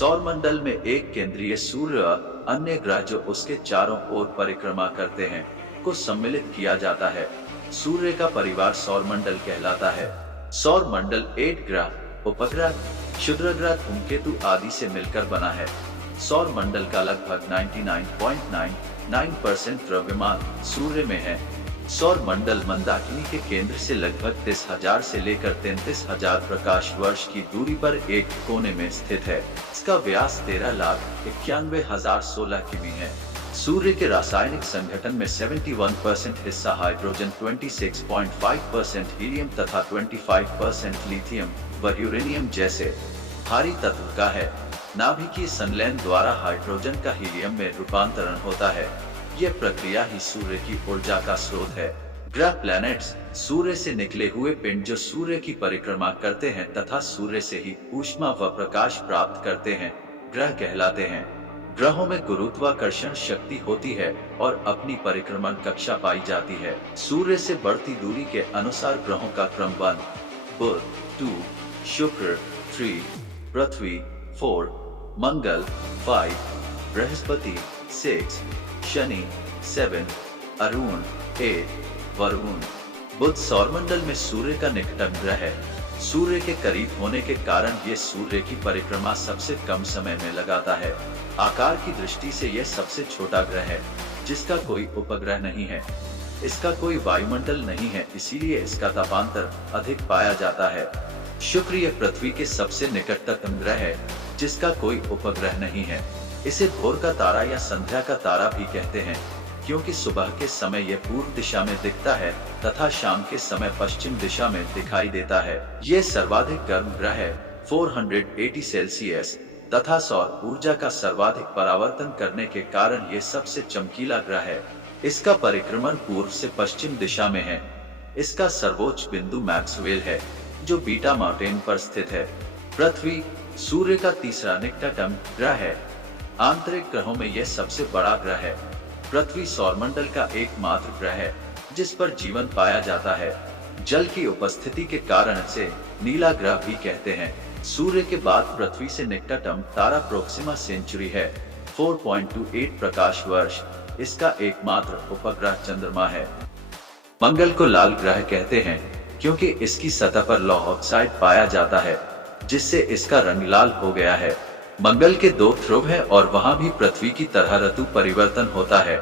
सौर मंडल में एक केंद्रीय सूर्य, अन्य ग्रह जो उसके चारों ओर परिक्रमा करते हैं, को सम्मिलित किया जाता है। सूर्य का परिवार सौर मंडल कहलाता है। सौर मंडल 8 ग्रह, उपग्रह, क्षुद्र ग्रह, धूमकेतु आदि से मिलकर बना है। सौर मंडल का लगभग 99.99% द्रव्यमान सूर्य में है। सौर मंडल मंदाकिनी के केंद्र से लगभग 30,000 से लेकर 33,000 प्रकाश वर्ष की दूरी पर एक कोने में स्थित है। इसका व्यास 13,91,016 किमी है। सूर्य के रासायनिक संगठन में 71% हिस्सा हाइड्रोजन, 26.5% हीलियम तथा 25% लिथियम व यूरेनियम जैसे भारी तत्व का है। नाभिकीय संलयन द्वारा हाइड्रोजन का हीलियम में रूपांतरण होता है। यह प्रक्रिया ही सूर्य की ऊर्जा का स्रोत है। ग्रह प्लैनेट्स सूर्य से निकले हुए पिंड जो सूर्य की परिक्रमा करते हैं तथा सूर्य से ही ऊष्मा व प्रकाश प्राप्त करते हैं, ग्रह कहलाते हैं। ग्रहों में गुरुत्वाकर्षण शक्ति होती है और अपनी परिक्रमण कक्षा पाई जाती है। सूर्य से बढ़ती दूरी के अनुसार ग्रहों का क्रम 1, बुध 2, शुक्र 3, पृथ्वी 4, मंगल 5, बृहस्पति 6, शनि 7, अरुण 8, वरुण। बुध सौरमंडल में सूर्य का निकटतम ग्रह है। सूर्य के करीब होने के कारण ये सूर्य की परिक्रमा सबसे कम समय में लगाता है। आकार की दृष्टि से यह सबसे छोटा ग्रह है, जिसका कोई उपग्रह नहीं है। इसका कोई वायुमंडल नहीं है, इसीलिए इसका तापांतर अधिक पाया जाता है। शुक्र यह पृथ्वी के सबसे निकटतम ग्रह है, जिसका कोई उपग्रह नहीं है। इसे भोर का तारा या संध्या का तारा भी कहते हैं, क्योंकि सुबह के समय यह पूर्व दिशा में दिखता है तथा शाम के समय पश्चिम दिशा में दिखाई देता है। यह सर्वाधिक गर्म ग्रह है, 480 सेल्सियस, तथा सौर ऊर्जा का सर्वाधिक परावर्तन करने के कारण यह सबसे चमकीला ग्रह है। इसका परिक्रमण पूर्व से पश्चिम दिशा में है। इसका सर्वोच्च बिंदु मैक्सवेल है, जो बीटा माउंटेन पर स्थित है। पृथ्वी सूर्य का तीसरा निकटतम ग्रह है। आंतरिक ग्रहों में यह सबसे बड़ा ग्रह है। पृथ्वी सौरमंडल का एकमात्र ग्रह है जिस पर जीवन पाया जाता है। जल की उपस्थिति के कारण इसे नीला ग्रह भी कहते हैं। सूर्य के बाद पृथ्वी से निकटतम तारा प्रोक्सिमा सेंचुरी है, 4.28 प्रकाश वर्ष। इसका एकमात्र उपग्रह चंद्रमा है। मंगल को लाल ग्रह कहते हैं क्योंकि इसकी सतह पर लौह ऑक्साइड पाया जाता है, जिससे इसका रंग लाल हो गया है। मंगल के 2 ध्रुव हैं और वहां भी पृथ्वी की तरह ऋतु परिवर्तन होता है।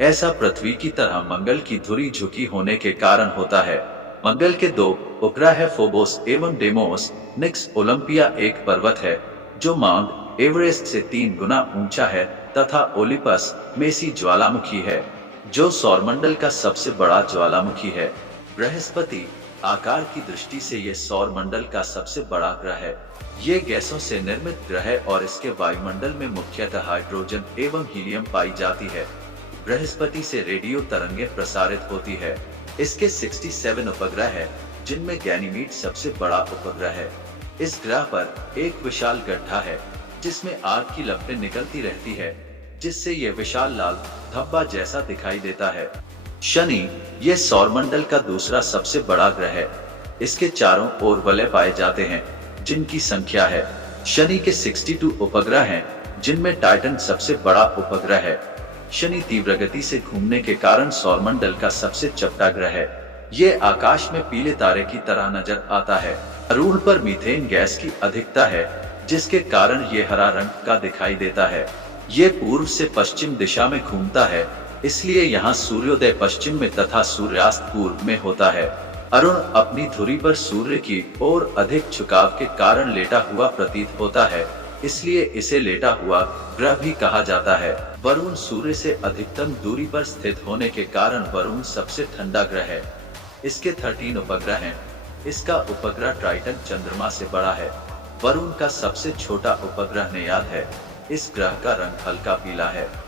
ऐसा पृथ्वी की तरह मंगल की धुरी झुकी होने के कारण होता है। मंगल के 2 उपग्रह है, फोबोस एवं डेमोस। निक्स ओलंपिया एक पर्वत है जो माउंट एवरेस्ट से 3 गुना ऊंचा है, तथा ओलिपस मेसी ज्वालामुखी है जो सौरमंडल का सबसे बड़ा ज्वालामुखी है। बृहस्पति आकार की दृष्टि से यह सौरमंडल का सबसे बड़ा ग्रह है। ये गैसों से निर्मित ग्रह है और इसके वायुमंडल में मुख्यतः हाइड्रोजन एवं हीलियम पाई जाती है। बृहस्पति से रेडियो तरंगें प्रसारित होती है। इसके 67 उपग्रह है, जिनमें गैनीमीड सबसे बड़ा उपग्रह है। इस ग्रह पर एक विशाल गड्ढा है जिसमें आग की लपटें निकलती रहती है, जिससे यह विशाल लाल धब्बा जैसा दिखाई देता है। शनि यह सौरमंडल का दूसरा सबसे बड़ा ग्रह है। इसके चारों ओर वलय पाए जाते हैं, जिनकी संख्या है। शनि के 62 उपग्रह हैं, जिनमें टाइटन सबसे बड़ा उपग्रह है। शनि तीव्र गति से घूमने के कारण सौरमंडल का सबसे चपटा ग्रह है। ये आकाश में पीले तारे की तरह नजर आता है। अरुण पर मीथेन गैस की अधिकता है, जिसके कारण ये हरा रंग का दिखाई देता है। ये पूर्व से पश्चिम दिशा में घूमता है, इसलिए यहाँ सूर्योदय पश्चिम में तथा सूर्यास्त पूर्व में होता है। अरुण अपनी धुरी पर सूर्य की ओर अधिक झुकाव के कारण लेटा हुआ प्रतीत होता है, इसलिए इसे लेटा हुआ ग्रह भी कहा जाता है। वरुण सूर्य से अधिकतम दूरी पर स्थित होने के कारण वरुण सबसे ठंडा ग्रह है। इसके 13 उपग्रह हैं। इसका उपग्रह ट्राइटन चंद्रमा से बड़ा है। वरुण का सबसे छोटा उपग्रह नेयाद है। इस ग्रह का रंग हल्का पीला है।